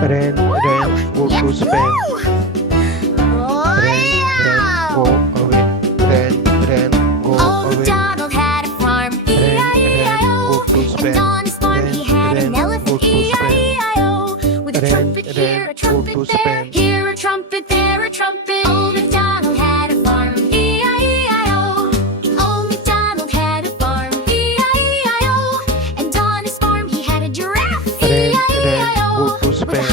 Ren, go to Spain. Go away. Go Old away. MacDonald had a farm, E-I-E-I-O. go to And Spain. on his farm he had an go elephant, to Spain. E-I-E-I-O. With a trumpet here, a go trumpet to there, Spain. here a trumpet, there a trumpet. Old MacDonald had a farm, E-I-E-I-O. Old MacDonald had a farm, E-I-E-I-O. And on his farm he had a giraffe, Ren, E-I-E-I-O. go to With a Spain.